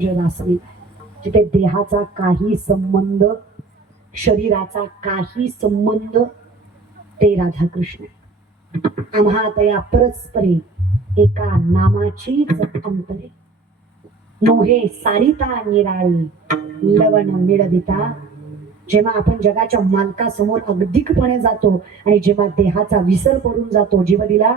जग असले जिथे देहाचा काही संबंध, शरीराचा काही संबंध, ते राधाकृष्ण. आम्हा तया परस्परे एका नामाचीच अंतरे. नोहे सारिता निराळी लवण मिळविता. जेव्हा आपण जगाच्या मालकासमोर अगतिकपणे जातो आणि जेव्हा देहाचा विसर पडून जातो जीव दिला,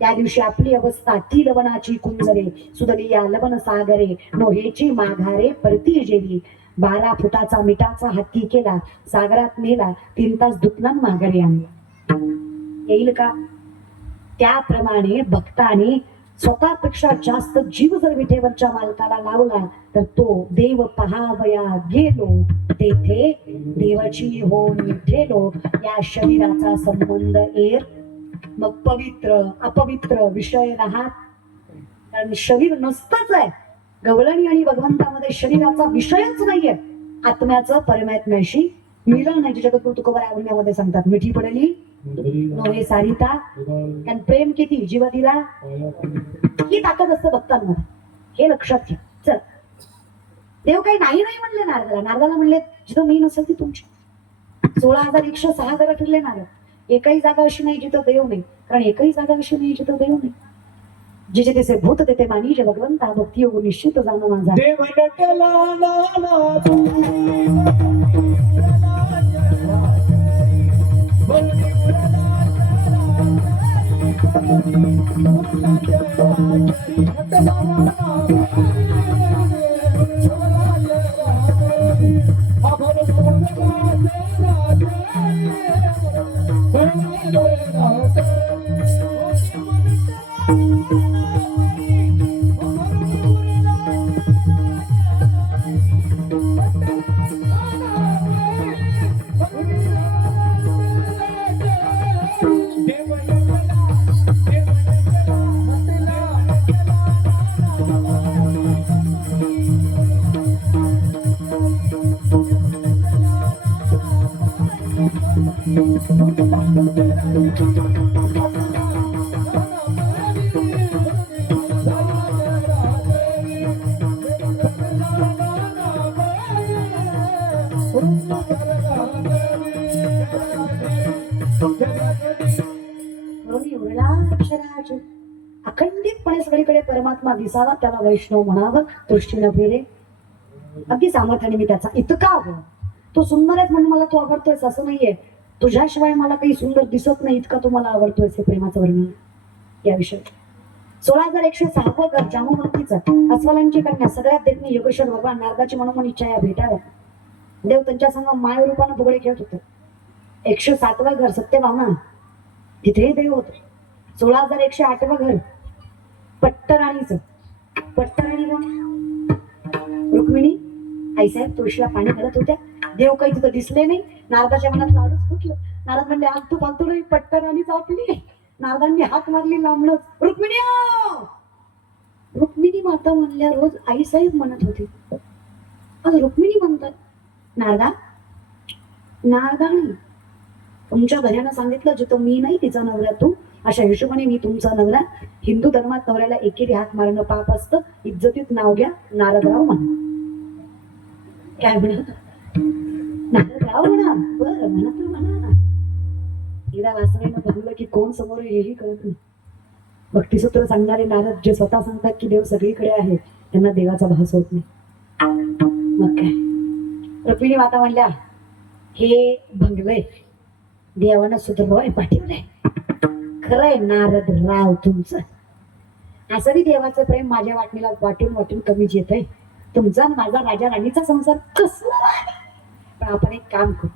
त्या दिवशी आपली अवस्था ती लवणाची कुंजरे सुदलिया लवण सागरे नोहेची माघारे परती जेवी. 12 फुटाचा मिठाचा हत्ती केला, सागरात नेला, 3 तास दुतनान माघारी आणला. येईल का? त्याप्रमाणे भक्ताने स्वतःपेक्षा जास्त जीव जर विठेवरच्या मालकाला लावला तर तो देव पहावया गेलो तेथे देवाची होऊन ठेलो. या शरीराचा संबंध एर मग पवित्र अपवित्र विषय राहत. कारण शरीर नसतच आहे. गवळणी आणि भगवंतामध्ये शरीराचा विषयच नाहीये. आत्म्याचं परमात्म्याशी मिलन नाही. जगद्गुरु तुकोबा आवडण्यामध्ये सांगतात, मिठी पडली नोहे सारिता. कारण प्रेम किती जीव दिला ही ताकद असते भक्तांमध्ये, हे लक्षात घ्या. चल, देव काही नाही नाही म्हणले नारदाला. नारदाला म्हणले जिथं मी नसेल ती तुमची. 16,106 घरं फिरले नारद. एकही जागा अशी नाही जिथं देव नाही. कारण एकही जागा अशी नाही जिथं देव नाही. जिथे तिचे भूत तेथे मानी जे भगवंता भक्ती योग निश्चित जाणं माझा. अखंडितपणे सगळीकडे परमात्मा दिसावा, त्याला वैष्णव म्हणावं, दृष्टीनं फिरे. अगदी सामर्थ्याने मी त्याचा इतका हवं. तो सुंदर आहे म्हणून मला तो आवडतोय असं नाहीये. तुझ्याशिवाय मला काही सुंदर दिसत नाही इतका तो मला आवडतोय. हे प्रेमाचं वर्णन या विषयी. 16,106 घर जामुनतीचं अस्वलांची कन्या सगळ्यात देखणी योगेश्वर भगवान नारदाची म्हणून इच्छा या भेटाव्या. देव त्यांच्या संग माय रूपानं फुगडे खेळत होते. 107वं घर सत्यभामा, तिथे देव होते. 16,108वं घर पट्टराणीचं. पट्टराणी कोण? रुक्मिणी आईसाहेब तुळशीला पाणी घालत होत्या. देव काही तिथं दिसले नाही. नारदाच्या मनात लाडूच फुटलं. नारद म्हणले आज तू फालतू नाही, पट्टराणीच आपली. नारदांनी हात मारली लांबणच, रुक्मिणी. रुक्मिणी माता म्हणल्या रोज आईसाहेब म्हणत होती, आज रुक्मिणी म्हणतात. नारदा नारदाणी तुमच्या घरानं सांगितलं जिथं मी नाही तिचा नवरा तू. अशा हिशोबाने मी तुमचा नवरा. हिंदू धर्मात नवऱ्याला एकेरी हात मारणं पाप असतं. इज्जतीत नाव घ्या नारदराव म्हणा. काय म्हणा? नारदराव म्हणा. बरं म्हणा तर म्हणा. एकदा वासनेनं बघलं की कोण समोर हेही कळत नाही. भक्तिसूत्र सांगणारे नारद जे स्वतः सांगतात की देव सगळीकडे आहे, त्यांना देवाचा भास होत नाही. मग काय रुक्मिणी माता म्हणल्या, हे भंगलंय, देवानं सुधरवाय पाठवलंय. खरंय नारद राव तुमचं. असंही देवाचं प्रेम माझ्या वाटणीला वाटून वाटून कमीच येतंय. तुमचा माझा राजा राणीचा संसार कसला. पण आपण एक काम करू,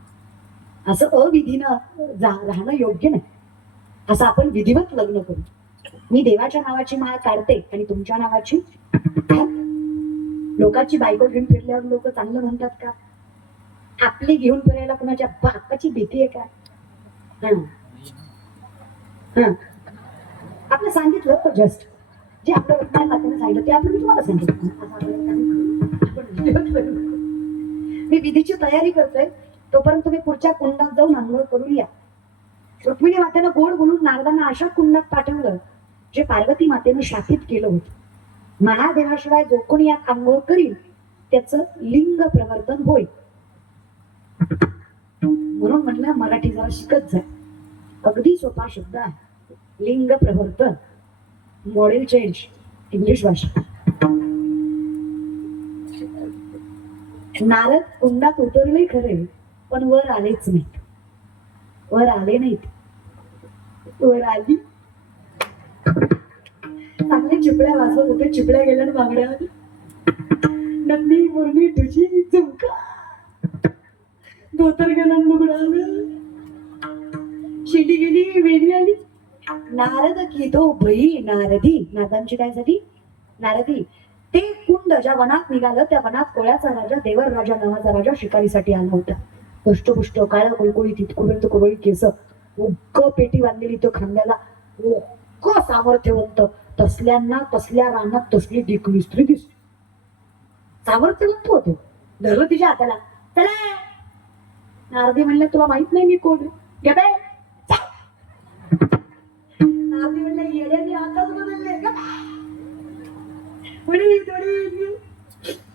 असं अविधीनं राहणं योग्य नाही. असं आपण विधिवत लग्न करू. मी देवाच्या नावाची माळ काढते आणि तुमच्या नावाची. लोकांची बायको घेऊन फिरल्यावर लोक चांगलं म्हणतात का? आपली घेऊन फिरायला कुणाच्या बापाची भीती आहे का? आपलं सांगितलं जस्ट जे आपल्या रत्नाय मातेने सांगितलं ते आपण तुम्हाला सांगितलं. मी विधीची तयारी करतोय, तोपर्यंत तुम्ही पुढच्या कुंडात जाऊन आंघोळ करून या. रुक्मिणी मातेनं गोड बोलून नारदांना अशा कुंडात पाठवलं जे पार्वती मातेनं शापित केलं होतं. महादेवाशिवाय जो कोणी यात आंघोळ करील त्याचं लिंग प्रवर्तन होईल. म्हणून म्हटलं मराठी जरा शिकत जा. अगदी सोपा शब्द आहे, लिंग प्रवर्तन. मॉडेल चेंज इंग्लिश भाषा. नारद कुंडात उतरले खरे, पण वर आलेच नाहीत. वर आले नाहीत. वर आली चांगले चिपड्या वाजवत होते. चिपड्या गेल्या आणि बांगड्या आली. नंदी मुरली तुझी चुमका, धोतर गेला लुगडं आलं, शिडी गेली वेणी आली. नारद की तो भई नारदी. नारदांची काय झाली? नारदी. ते कुंड ज्या वनात निघालं, त्या वनात कोळ्याचा राजा देवर राजा नावाचा राजा शिकारीसाठी आला होता. दष्टपुष्ट काळा कुळकुळीत इतकुबंत कुरळी केस, उग्ग पेटी बांधलेली तो खांद्याला, उग्ग सामर्थ्यवंत. तसल्यांना तसल्या रानात तसली दिकली स्त्री दिसली. सामर्थ्यवंत होते. धरलं तिच्या हाताला. चला. नारदी म्हणले तुला माहित नाही मी कोण? गे बे. नारदी म्हणले येड्याने आताच बदलले.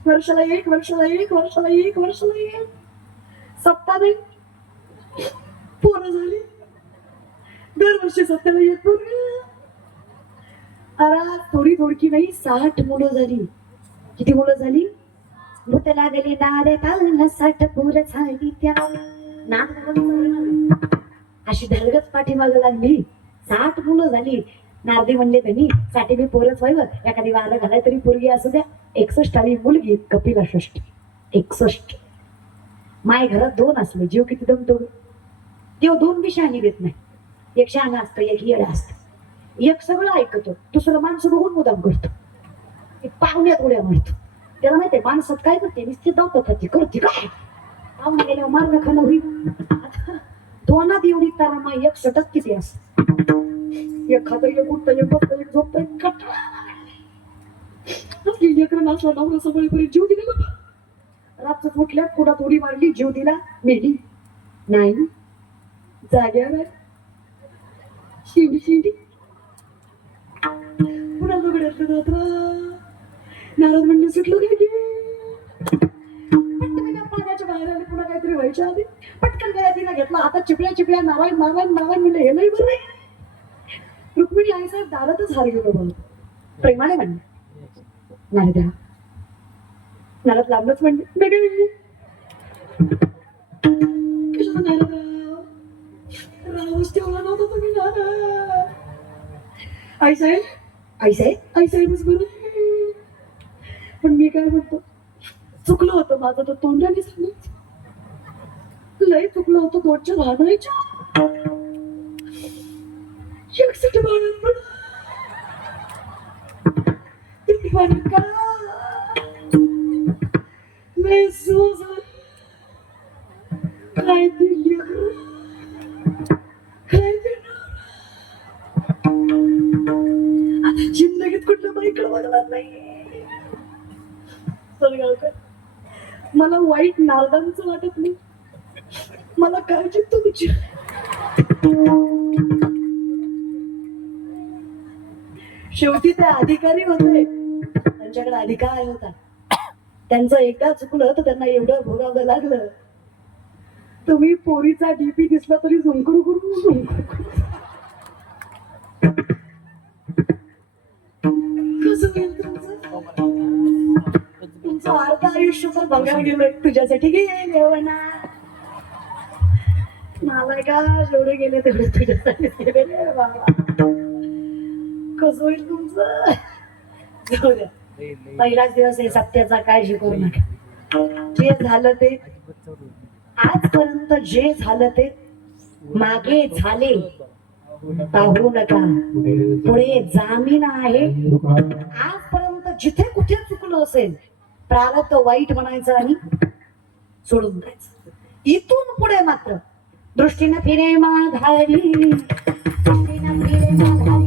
वर्षाला एक, वर्षाला एक, वर्षाला एक, वर्षाला एक. सप्ताह नाही पोरं झाली. दरवर्षी सप्त्याला एक पोरं. अरे थोडी थोडकी नाही, 60 मुलं झाली. किती मुलं झाली? भूत लागले नारे ताल 60 पोरं झाली. त्या नाद अशी धलगच पाठीमागं लागली. 60 मुलं झाली. नारदी म्हणले त्यांनी 60 मी पोरच व्हायवर, एखादी वारं घालाय तरी पोरगी असू द्या. 61 आली मुलगी. कपिला षष्ठी. 61. माय घरात 2 असले जीव किती दम तोड. देव 2 बी शहाणी देत नाही. एक शहाणा असतं, एक येडा असतं. एक सगळं ऐकतो, दुसरं माणसं बघून मुदाम करतो. एक पाहुण्यात उड्या मारतो. त्याला माहितीये माणसात काय करते, नुसती दावतो खाती करते काय. पाहुणे गेल्यावर मारणं खाणं होईल. दोनात एवढी तारा माय 61 किती असत. एक खाता, एक उठता, एक बसता, एक झोपता, एक कटाळा. लेकरं नाचला नवरा सगळीपर्यंत जीव दिला. रात्र उठल्या कुडात उडी मारली, जीव दिला, मेली नाही. जाग्यावर शिंडी शिंडी पुन्हा दगड्यातलं जात. नारद म्हणले सुटलं काय की पटकन पाण्याच्या बाहेर आले. पुन्हा काहीतरी व्हायच्या आधी पटकन गळ्यात तिला घेतला. हातात चिपल्या चिपल्या नारायण नारायण नारायण म्हणले हे नाही बरं. रुक्मिणी आई साहेब दारातच हार गेलो बघ. प्रेमाने म्हणले नारद. नारद लांबच म्हणले कशाला नारद रावच ठेवला नव्हता तुम्ही. नारद आई साहेब, आई साहेब, आई साहेबच बरं. पण मी काय म्हणतो, चुकलं होतं माझं तर तोंडाने सांगायचं. लय चुकलं होतं तोंडच्या भागायच्या. 61 बाळात पण का लय सोज काय दिली काय आता जिंदगीत कुठल्या बाईकडे बघणार नाही. मला वाईट नारदांचं वाटत नाही. मला काळजी तुमची. शेवटी ते अधिकारी होते, त्यांच्याकडे अधिकार होता. त्यांचं एकदा चुकलं तर त्यांना एवढं भोगावं लागलं. तुम्ही पोरीचा डीपी दिसला तरी झुंकरू करून कसं होईल तुमचं अर्ध आयुष्य तर बघायला गेलं तुझ्यासाठी गेवना. मला का जेवढे गेले तेवढे तुझ्यासाठी गेले बाबा. कसं होईल तुमचं? जाऊ द्या, पहिलाच दिवस आहे. सत्याचा काळजी करू नका. जे झालं ते आजपर्यंत, जे झालं ते मागे झाले पाहू नका. पुढे जामीन आहे. आजपर्यंत जिथे कुठे चुकलं असेल प्रारब्ध वाईट म्हणायचं आणि सोडून द्यायचं. इथून पुढे मात्र दृष्टीनं फिरे माघारी, दृष्टीनं फिरे माघारी.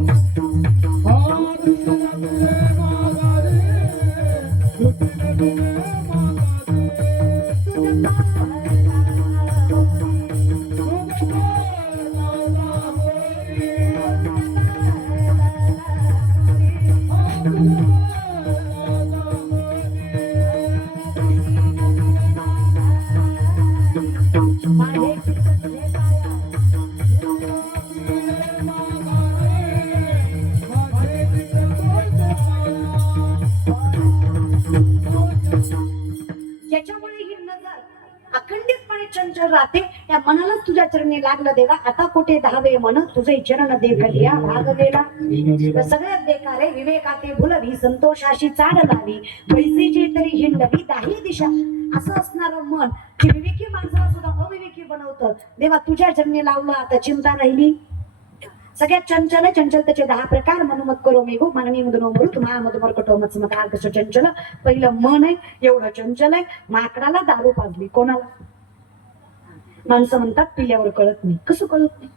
ज्याच्यामुळे ही नजर अखंडितपणे चंचल राहते, त्या मनालाच तुझ्या चरणी लागलं देवा. आता कुठे धावे मन तुझे चरण देखलिया भाग गेला. सगळ्यात बेकार आहे विवेकाते भुलवी संतोषाशी चाड लावी पैसेची तरी हिंडवी दाही दिशा. असं असणारं मन की विवेकी माणसाला सुद्धा अविवेकी बनवतं. देवा तुझ्या चरणी लावलं, आता चिंता राहिली. सगळ्यात चंचल आहे, चंचलतेचे 10 प्रकार. मनोमत करो मेघो मानवी मधुनो मृत महामधुमर कटो मत्समकार कसं चंचल. पहिलं मन आहे, एवढं चंचल आहे. माकडाला दारू पाजली, कोणाला? माणसं म्हणतात पिल्यावर कळत नाही. कसं कळत नाही?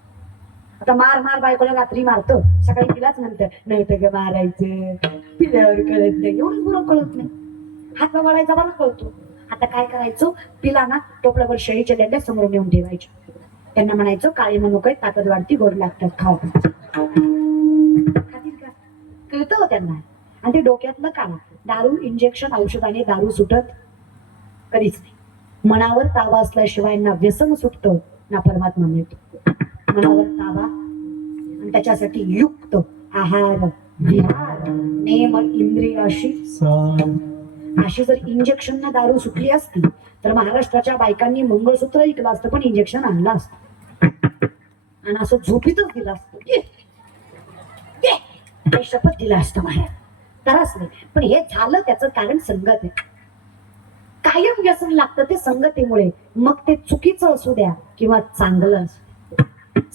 आता मार मार बायकोला रात्री मारतो, सकाळी तिलाच म्हणतं नव्हतं ग मारायचं, पिल्यावर कळत नाही. एवढंच बरं कळत नाही. हात वाळायचा बरं कळतो. आता काय करायचं, पिला ना टोपल्यावर शेळीच्या लेंड्या समोर नेऊन ठेवायच्या. त्यांना म्हणायचं काळी म्हणू काय ताकद वाढती, गोड लागतात, खाऊ. खातील का? कळतं त्यांना. आणि ते डोक्यातलं काढा. दारू इंजेक्शन औषधाने दारू सुटत कधीच नाही. मनावर ताबा असल्याशिवाय ना व्यसन सुटतं ना परमात्मा मिळतो. मनावर ताबा आणि त्याच्यासाठी युक्त आहार विहार नेम इंद्रियाशी अशी जर इंजेक्शन ना दारू सुटली असती तर महाराष्ट्राच्या बायकांनी मंगळसूत्र ऐकलं असतं, पण इंजेक्शन आणलं असतं आणि असं झोपीतच दिलं असतं. शपथ दिलं असतं बाहेर तरच नाही. पण हे झालं त्याचं कारण संगत आहे. कायम व्यसन लागतं ते संगतीमुळे. मग ते चुकीचं असू द्या किंवा चांगलं असू द्या.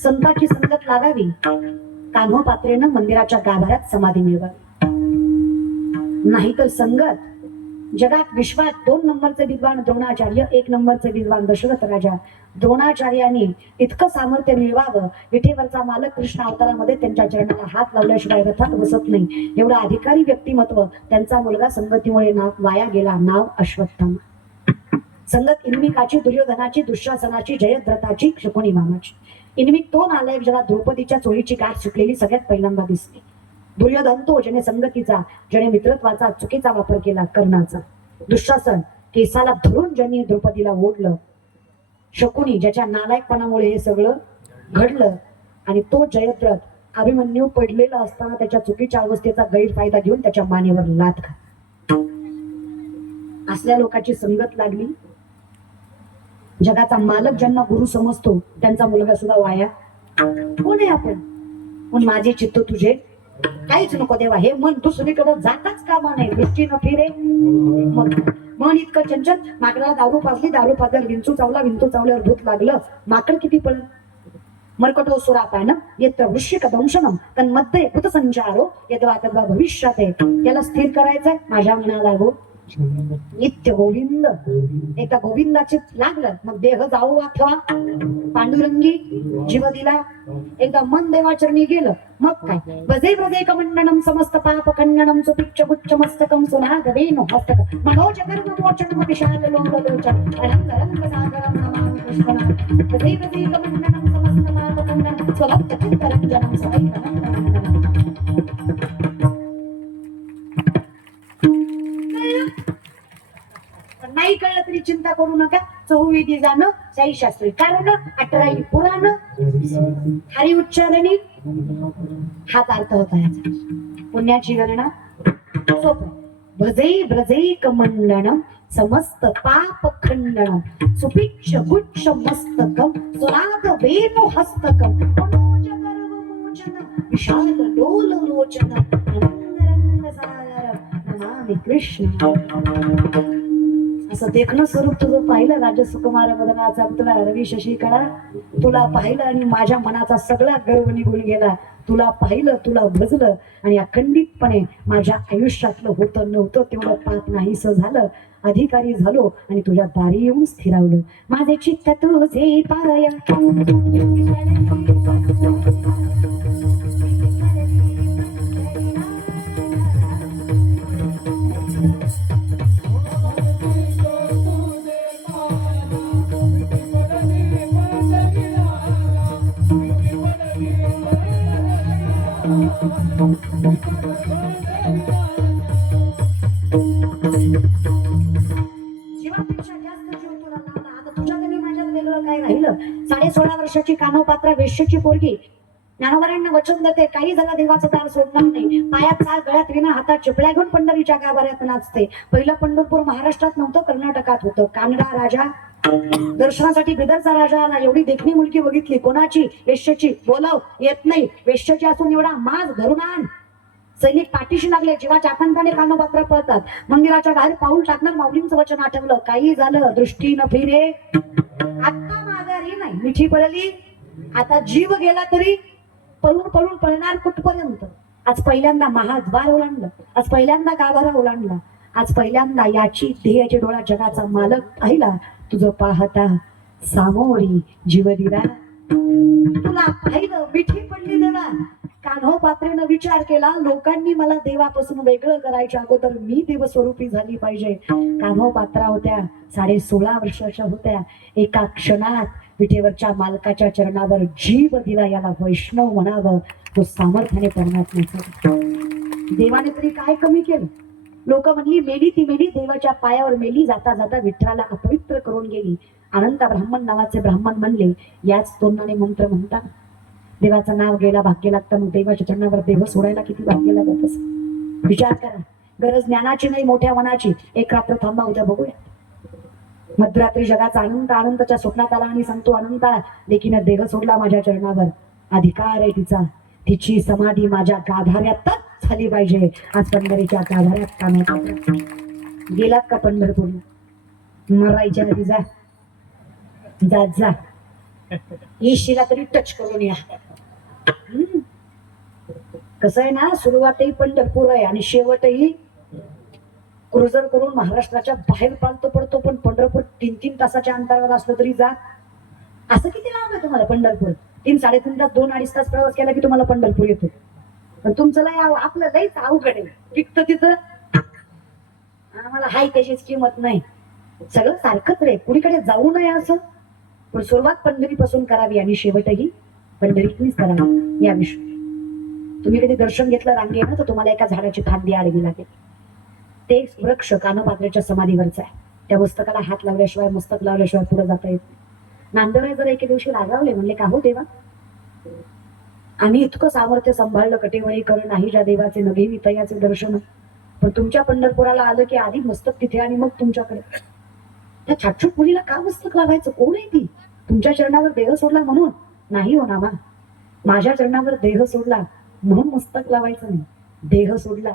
संताची संगत लागावी. कान्होपात्रेनं मंदिराच्या गाभाऱ्यात समाधी मिळवावी. नाहीतर संगत जगात विश्वात 2 नंबरचे विद्वान द्रोणाचार्य, 1 नंबरचे विद्वान दशरथ राजा. द्रोणाचार्यांनी इतकं सामर्थ्य मिळवावं, विठेवरचा मालक कृष्ण अवतारामध्ये त्यांच्या चरणाला हात लावल्याशिवाय रथात बसत नाही एवढं अधिकारी व्यक्तिमत्व. त्यांचा मुलगा संगतीमुळे वाया गेला. नाव अश्वत्थामा. संगत इन्मिकाची, दुर्योधनाची, दुःशासनाची, जयद्रथाची, शकुनी मामाची. इन्मिक तो नालायक ज्याला द्रौपदीच्या चोळीची गाठ सुटलेली सगळ्यात पहिल्यांदा दिसली. दुर्योधन तो ज्याने संगतीचा, ज्याने मित्रत्वाचा चुकीचा वापर केला कर्णाचा. दुःशासन केसाला धरून ज्यांनी द्रौपदीला ओढलं. शकुनी ज्याच्या नालायकपणामुळे हे सगळं घडलं. आणि तो जयद्रथ अभिमन्यू पडलेला असताना त्याच्या चुकीच्या अवस्थेचा गैरफायदा घेऊन त्याच्या मानेवर लाथ घातली. असल्या लोकांची संगत लागली. जगाचा मालक ज्यांना गुरु समजतो त्यांचा मुलगा सुद्धा वाया. कोण आहे आपण? पण माझे चित्त तुझे काहीच नको देवा. हे मन दुसरीकडे जाताच कामा नाही. दृष्टीनं फिरे. मग मन इतकं चंचल. माकडाला दारू पाजली, दारू पाजल्यावर विंचू चावला, विंचू चावल्यावर भूत लागलं. माकड किती पळत. मर्कटो सुरापान येत वृश्चिक दंशनम तन्मध्ये भूत संचारो यद्वा तद्वा भविष्यात. याला स्थिर करायचंय माझ्या मनाला गो नित्य गोविंद. एकदा गोविंदाचे लागलं मग देह जाऊ अथवा पांडुरंगी जीव दिला. एकदा मन देवाचरणी गेलं मग काय. भजे भजे कमंडनम समस्त पाप खंडनम सुपिच्छ गुच्छ मस्तकम सुनाग वेणु हस्तक मनोज कर्म मोचनम विशाल लोकलोचन अनंत रंग सागरम नमामि कृष्णा. भजे भजे कमंडनम समस्त पाप खंडनम स्वभक्त चित्तरंजनम सदैव. नाही कळलं तरी चिंता करू नका. चहुविधी जाणं साई शास्त्री कारण 18 पुराण हरी उच्चारणी हाच अर्थ होता याचा. पुण्याची गणना सोप. भजई भ्रजई कमंडनम समस्त पाप खंडनम सुपिच्छ गुच्छ मस्तकम सुनाद वेणु हस्तकम मनोज कर्म विशाल लोल लोचन रंग सागर नमामि कृष्ण. असं देखणं स्वरूप तुझं पाहिलं राजसुकुमार मदनाचा तुला रवी शशिकळा. तुला पाहिलं आणि माझ्या मनाचा सगळा गर्व निघून गेला. तुला पाहिलं, तुला भजलं आणि अखंडितपणे माझ्या आयुष्यातलं होतं नव्हतं तेवढं पाप नाहीस झालं. अधिकारी झालो आणि तुझ्या दारी येऊन स्थिरावलं. माझे चित्त तुझे पाया जीवापेक्षा जास्त जीव तुला लावला. आता तुझ्यात आणि माझ्यात वेगळं काय राहिलं. 16.5 वर्षाची कानोपात्रा वेश्याची पोरगी ज्ञानोबांना वचन देते, काही झालं देवाचं दार सोडणार नाही. पायात चाल, गळ्यात विना, हातात चिपळ्या घेऊन पंढरीच्या गाभाऱ्यात नाचते. पहिलं पंढरपूर महाराष्ट्रात नव्हतं, कर्नाटकात होतं. कानडा राजा दर्शनासाठी बिदरचा राजा आला. एवढी देखणी मुलगी बघितली, कोणाची? वेश्याची. बोलव, येत नाही. वेश्याची असून एवढा माज धरून आण. सैनिक पाठीशी लागले. जेव्हा चाकंताने कानोपात्र पळतात, मंदिराच्या बाहेर पाऊल टाकणार, माऊलींचं वचन आठवलं. काही झालं दृष्टी न फिरे, आता माघारी नाही. मिठी पडली, आता जीव गेला तरी पळून पळून पळणार कुठपर्यंत. आज पहिल्यांदा महाद्वार ओलांडलं, आज पहिल्यांदा गाभारा ओलांडला, आज पहिल्यांदा याची ध्येयाची डोळा जगाचा मालक पाहिला. तुझं पाहता सामोरी जीव दिला, तुला पाहिलं मिठी पडली देवा. कान्होपात्रेनं विचार केला, लोकांनी मला देवापासून वेगळं करायच्या अगोदर मी देवस्वरूपी झाली पाहिजे. कान्होपात्रा होत्या 16.5 वर्षाच्या होत्या. एका क्षणात विठेवरच्या मालकाच्या चरणावर जीव दिला. याला वैष्णव म्हणावं. तो सामर्थ्याने परमात्म्याचा. देवाने तरी काय कमी केलं? लोक म्हणली मेली ती मेली, देवाच्या पायावर मेली. जाता जाता विठ्ठलाला अपवित्र करून गेली. अनंत ब्राह्मण नावाचे ब्राह्मण म्हणले, याच तोंडाने मंत्र म्हणतात, देवाचं नाव घ्यायला भाग्य लागतं. मग देवाच्या चरणावर देव सोडायला किती भाग्य लागत असं विचार करा. गरज ज्ञानाची नाही, मोठ्या मनाची. एक रात्र थांबा, उद्या बघूया. मध्यरात्री जगाचा अनंत आनंदाच्या स्वप्नात आला आणि सांगतो, अनंता लेकीनं देह सोडला माझ्या चरणावर. अधिकार आहे तिचा, तिची समाधी माझ्या गाभाऱ्यातच झाली पाहिजे. आज पंढरीच्या गाभाऱ्यात कान्होपात्रा. गेलात का पंढरपूरला? मरायच्या आधी जा, जात जा. ईशीला तरी टच करून या. कसं आहे ना, सुरुवातही पंढरपूर आहे आणि शेवटही क्रुझर करून महाराष्ट्राच्या बाहेर पालतो पडतो. पण पंढरपूर 3-3 तासाच्या अंतरावर असलं तरी जा. असं किती लांब आहे तुम्हाला पंढरपूर? 3-3.5 तास, 2-2.5 तास प्रवास केला की तुम्हाला पंढरपूर येतो. पण तुमचं लय आपलं लयच अवघड आहे. पिकतं तिथं आम्हाला हाय त्याचीच किंमत नाही. सगळं सारखंच रे, कुणीकडे जाऊ नये असं. पण सुरुवात पंढरीपासून करावी आणि शेवटही पंढरीतूनच करावी. या विषयी तुम्ही कधी दर्शन घेतलं रांगेनं, तर तुम्हाला एका झाडाची फांदी आडवी लागेल. ते वृक्ष कान्होपात्रेच्या समाधीवरचा आहे. त्या मस्तकाला हात लावल्याशिवाय, मस्तक लावल्याशिवाय पुढे जाता येत नाही. नामदेवराय जर एके दिवशी रागावले, म्हणले, का हो देवा, आम्ही इतकं सामर्थ्य सांभाळलं, कटेवरी कर नाही ज्या देवाचे नगे वितयाचे दर्शन, पण तुमच्या पंढरपुराला आलं की आधी मस्तक तिथे आणि मग तुमच्याकडे. त्या छाटछूट मुलीला का मस्तक लावायचं? कोण आहे ती? तुमच्या चरणावर देह सोडला म्हणून नाही हो नामा. माझ्या चरणावर देह सोडला म्हणून मस्तक लावायचं नाही. देह सोडला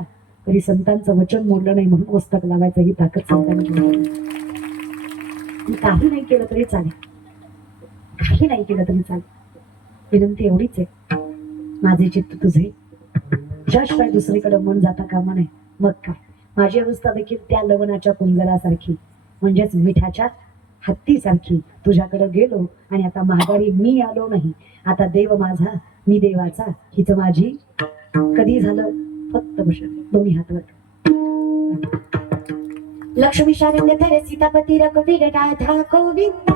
तरी संतांचं वचन मोडलं नाही म्हणून मस्तक लावायचं. ही ताकद संतांची. काही नाही केलं तरी चालेल, काही नाही केलं तरी चालेल. विनंती एवढीच आहे, माझे चित्त तुझे, ज्याशिवाय दुसरीकडे मन जाता कामा नये. मग काय, माझी अवस्था देखील त्या लवणाच्या कुंजरासारखी, म्हणजेच मिठाच्या हत्तीसारखी. तुझ्याकडे गेलो आणि आता माघारी मी आलो नाही. आता देव माझा, मी देवाचा. हिच माझी कधी झालं? फक्त बस दोन्ही हात वर. लक्ष्मी शारंग धरे सीतापती रघुवीर राधा गोविंदा.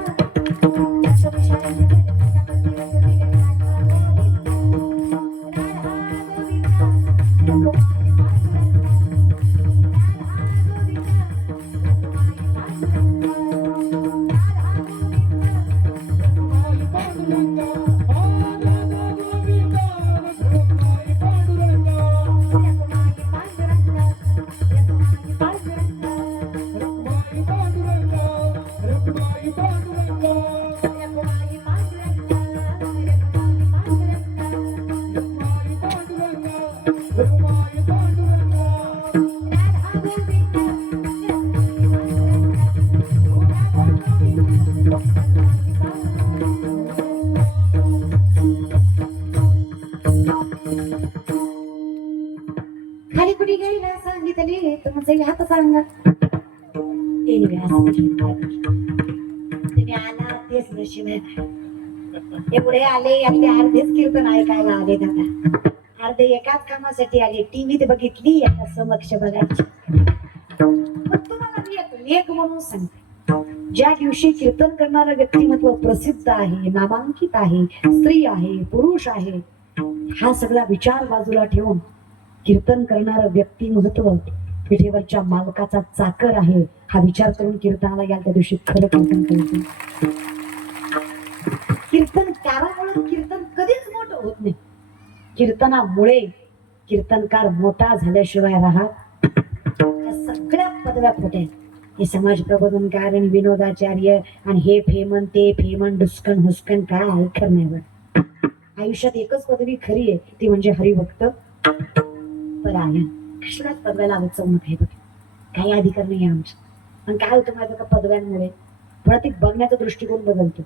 लक्ष्मी शारंग धरे सीतापती रघुवीर राधा गोविंदा. खाली कुठे गेला सांगितले तुमचे हात सांगा. तुम्ही आला तेच नशीब आहे. एवढे आले, आपले अर्धेच कीर्तन ऐकायला आले. दादा अर्धे एकाच कामासाठी आले. टीव्हीत बघितली, आता समक्ष बघायची. तुम्हाला मी एक लेख म्हणून सांगते. ज्या दिवशी कीर्तन करणारं व्यक्तिमत्व प्रसिद्ध आहे, नामांकित आहे, स्त्री आहे, पुरुष आहे, हा सगळा विचार बाजूला ठेवून कीर्तन करणारं व्यक्तिमत्व पिठेवरच्या मालकाचा चाकर आहे, हा विचार करून कीर्तनाला या त्या दिवशी खरं कीर्तन करतो. कीर्तन कारामुळे कीर्तन कधीच मोठं होत नाही. कीर्तनामुळे कीर्तनकार मोठा झाल्याशिवाय राहत या सगळ्या पदव्या खोट्या आहेत. हे समाज प्रबोधनकार आणि विनोदाचार्य आणि हे फेमन ते फेमन डुस्कन हुस्कन काय ऐकत नाही बरं. आयुष्यात एकच पदवी खरी आहे, ती म्हणजे हरिभक्त परायण. कृष्णाच पदव्याला आवडचं आहे बघ. काही अधिकार नाही आमचा. पण काय होतं माहिती का, पदव्यांमुळे थोडा ती बघण्याचा दृष्टिकोन बदलतो.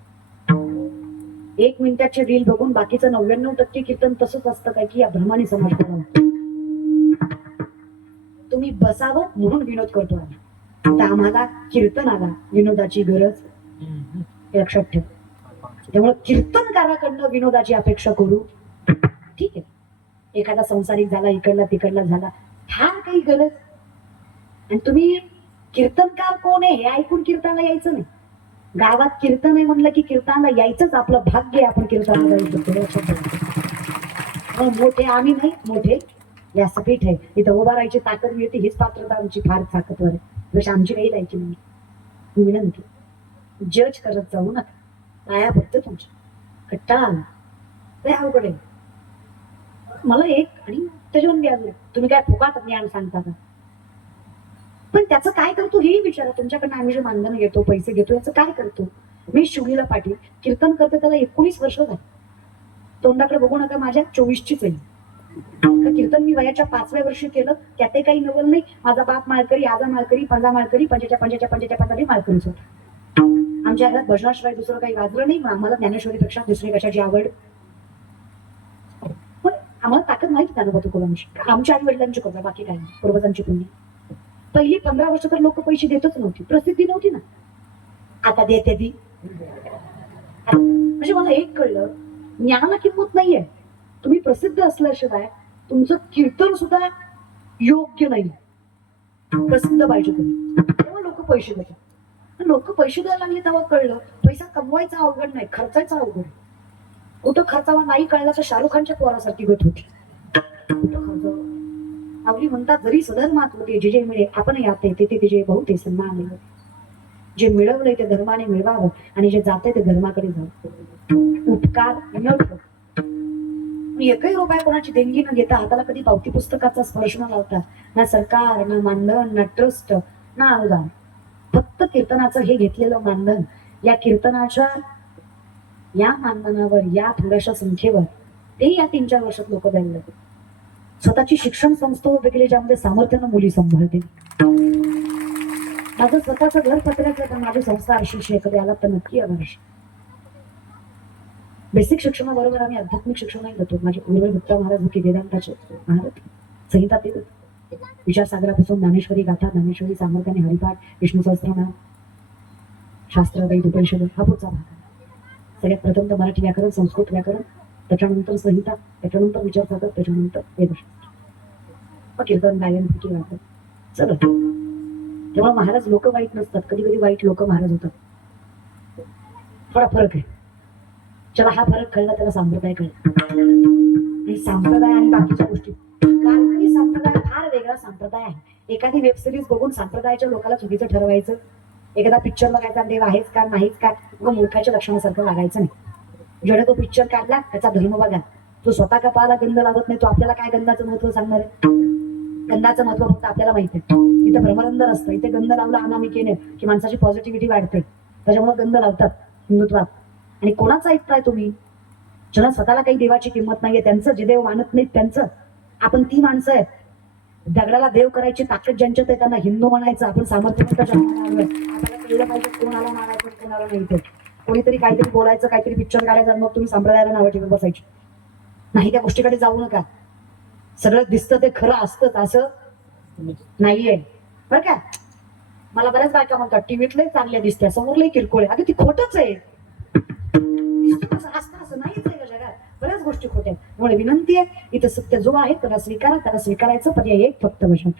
1 मिनिटाची रील बघून बाकीचं 99% कीर्तन तसंच असतं काय की या भ्रमाने समाज करावा. तुम्ही बसावं म्हणून विनोद करतो आम्ही. तर आम्हाला कीर्तनाला विनोदाची गरज हे लक्षात ठेव. त्यामुळे कीर्तनकाराकडनं विनोदाची अपेक्षा करू ठीक आहे. एखादा संसारिक झाला, इकडला तिकडला झाला, फार काही गरज. आणि तुम्ही कीर्तनकार कोण आहे हे ऐकून कीर्तनाला यायचं नाही. गावात कीर्तन आहे म्हणलं की कीर्तनाला यायचंच आपलं भाग्य आहे. आपण कीर्तनाला जायचं. मोठे आम्ही नाही, मोठे व्यासपीठ आहे, इथं उभा राहायची ताकद मिळते. हीच पात्रता आमची फार ताकदवर आहे. जशी आमची काही जायची नाही. विनंती, जज करत जाऊ नका. पाया फक्त तुमच्या कट्टाळा आला लय अवघड आहे. मला एक आणि त्याच्यावर व्याज तुम्ही काय फुकाट ज्ञान सांगता का? पण त्याचं काय करतो हेही विचारा. तुमच्याकडनं आम्ही जे मानधन घेतो, पैसे घेतो, याचं काय करतो? मी शिवलीला पाटील कीर्तन करते, त्याला 19 वर्ष झाली. तोंडाकडे बघू नका, माझ्या 24चीच आहे. कीर्तन मी वयाच्या 5व्या वर्षी केलं. त्यातही काही नवल नाही. माझा बाप माळकरी, आजा माळकरी, पंजा माळकरी, पंजाच्या माळकरीच होता. आमच्या घरात भजनाशिवाय दुसरं काही वाजलं नाही. आम्हाला ज्ञानेश्वरीपेक्षा दुसरी कशाची आवड. पण आम्हाला ताकद माहिती त्यानं तुकोबांची, आमच्या आई वडिलांची करता, बाकी काही नाही. पूर्वजांची पुण्य. पहिली 15 वर्ष तर लोक पैसे देतच नव्हती, प्रसिद्धी नव्हती ना. आता देते ती. म्हणजे मला एक कळलं, ज्ञानाला किंमत नाहीये. तुम्ही प्रसिद्ध असल्याशिवाय तुमचं कीर्तन सुद्धा योग्य नाही. प्रसिद्ध पाहिजे तुम्ही, तेव्हा लोक पैसे देतात. लोक पैसे द्यायला लागले तेव्हा कळलं पैसा कमवायचा अवघड नाही, खर्चायचा अवघड. कुठं खर्चावा नाही कळला तर शाहरुख खानच्या पोरासारखी गत होती. आपली म्हणतात जरी सधर्मात होते जे जे मिळे आपण याते ते ते जे बहुते सन्मान मिळव. जे मिळवलंय ते धर्माने मिळवावं आणि जे जाते ते धर्माकडे जावं. उपकार मिळवतो. एकही रुपया कोणाची देणगी न घेता, हाताला कधी पावती पुस्तकाचा स्पर्श न लावता, ना सरकार, ना मानधन, ना ट्रस्ट, ना अनुदान, फक्त कीर्तनाचं हे घेतलेलं मानधन. या कीर्तनाच्या या मानधनावर, या थोड्याशा संख्येवर ते या 3-4 वर्षात लोक द्यायला लागले. स्वतःची शिक्षण संस्था उभे केली ज्यामध्ये सामर्थ्यानं मुली सांभाळते. माझं स्वतःचं घर पत्र्याचं, पण माझी संस्था अशी कधी आला तर नक्की आवर्ष. बेसिक शिक्षणाबरोबर आम्ही आध्यात्मिक शिक्षणही देतो. माझे उर्वल गुप्ता महाराज की वेदांताचे महाराज संहिता ते विचारसागरापासून ज्ञानेश्वरी गाथा, ज्ञानेश्वरी सामर्थ्याने हरिपाठ, विष्णू सहस्त्रनाम, शास्त्र, वेद, उपनिषद हा पुढचा भाग. सगळ्यात प्रथम तर मराठी व्याकरण, संस्कृत व्याकरण, त्याच्यानंतर संहिता, त्याच्यानंतर विचारसागर, त्याच्यानंतर वेदशास्त्र, कीर्तन, गायन, फिकी, वाचन सगळं. तेव्हा महाराज लोक वाईट नसतात. कधी कधी वाईट लोक महाराज होतात. थोडा फरक आहे. चला हा फरक कळला त्याला संप्रदाय कळला. आणि संप्रदाय आणि बाकीच्या गोष्टी, वारकरी संप्रदाय फार वेगळा संप्रदाय आहे. एखादी वेब सिरीज बघून संप्रदायाच्या लोकांना चुकीचं ठरवायचं, एखादा पिक्चर बघायचा, देव आहेच का नाहीच का, मग मूर्खाच्या लक्षणासारखं वागायचं नाही. जेवढा तो पिक्चर काढला त्याचा धर्म बघा. तो स्वतः कपाळाला गंध लावत नाही, तो आपल्याला काय गंधाचं महत्व सांगणार आहे? गंधाचं महत्व फक्त आपल्याला माहिती आहे. इथे भ्रमरंध असतं, इथे गंध लावला अनामिकेने की माणसाची पॉझिटिव्हिटी वाढते. त्याच्यामुळे गंध लावतात हिंदुत्वात. आणि कोणाचं ऐकताय तुम्ही? ज्यांना स्वतःला काही देवाची किंमत नाहीये, त्यांचं जे देव मानत नाहीत त्यांचं. आपण ती माणसं आहेत. दगडाला देव करायची ताकद ज्यांच्यात आहे त्यांना हिंदू म्हणायचं. आपण सामर्थ्यवंत आपल्याला कळलं पाहिजे कोणाला मानायचं कोणाला नाही. ते कोणीतरी काहीतरी बोलायचं, काहीतरी पिक्चर काढायचं, मग तुम्ही संप्रदायाला नावं ठेवून बसायची नाही. त्या गोष्टीकडे जाऊ नका. सगळं दिसतं ते खरं असतंच असं नाहीये बरं का. मला बऱ्याच बायका म्हणतात टीव्हीतले चांगल्या दिसत्या, समोरले किरकोळ आहे. अगं ती खोटच आहे. असं नाहीच आहे जगात. बऱ्याच गोष्टी खोट्या. त्यामुळे विनंती आहे, इथं सत्य जो आहे त्याला स्वीकारा. त्याला स्वीकारायचं पर्याय एक फक्त भजन.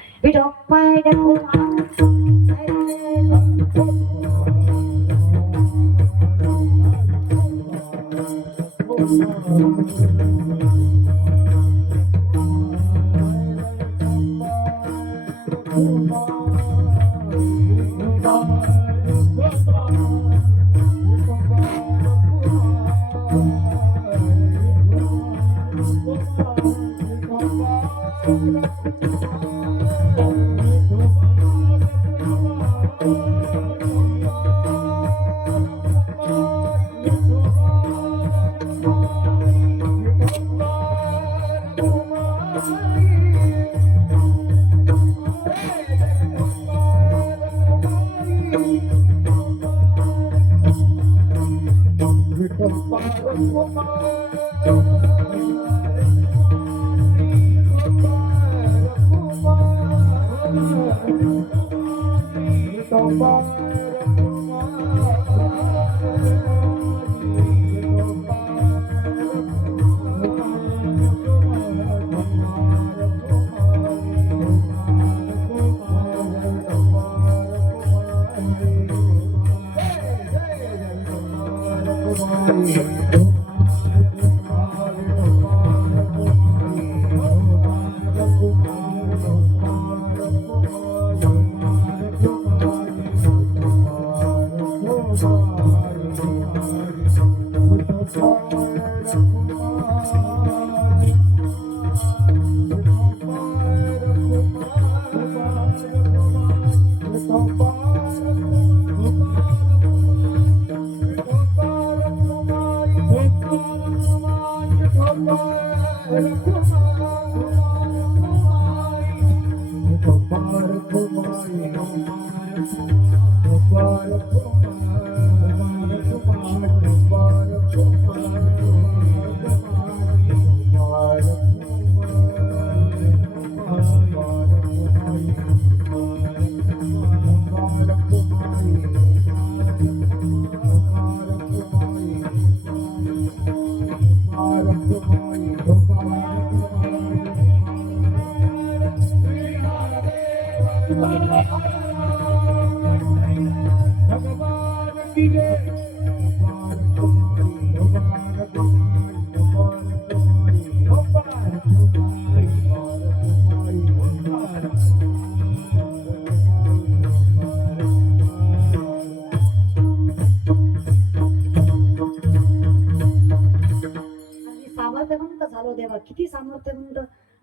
सामर्थ्यवंत झालो देवा, किती सामर्थ्यवंत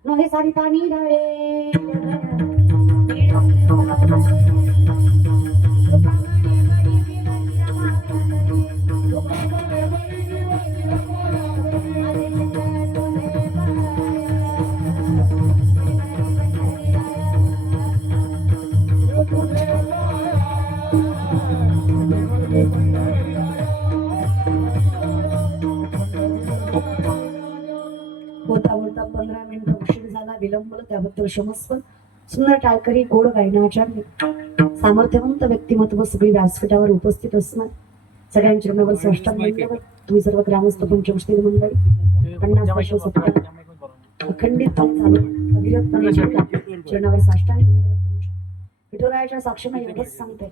नव्हे सारिता निराळे बोलता बोलता 15 मिनिटं उशीर झाला, विलंबलं त्याबद्दल क्षमस्व. सुंदर टाळकरी, गोड गायनाचार्य, सामर्थ्यवंत व्यक्तिमत्व सगळी व्यासपीठावर उपस्थित असणार. सगळ्यांच्या चरणावर साष्टांग मंडळावर तुम्ही सर्व ग्रामस्थ पंचमस्थित मंडळी 50 वर्ष सत्ता अखंडितपणे चालू अविरतपणे चरणावर साष्टांग विठुरायाच्या साक्षीने एवढंच सांगते,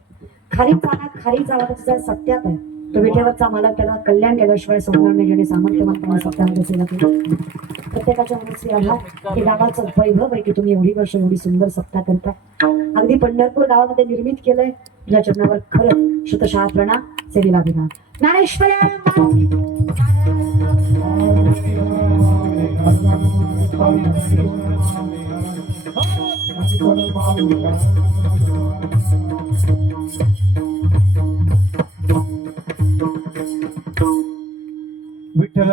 खाली जाणार खाली जावा तुझा सत्यात आहे. तो विठेवरचा मालक त्याला कल्याण केल्याशिवाय समजणार नाही. ज्याने सामर्थ्यवंतांना सत्यामध्ये सेवा केली. प्रत्येकाच्या मनस्वी आधार हे गावाचं वैभव आहे की तुम्ही एवढी वर्ष एवढी सुंदर सत्ता करताय. अगदी पंढरपूर गावामध्ये निर्मित केलंय. तुझ्या चरणावर खरं शतशः प्रणाम, सेवेला विना ज्ञानेश्वर विठ्ठल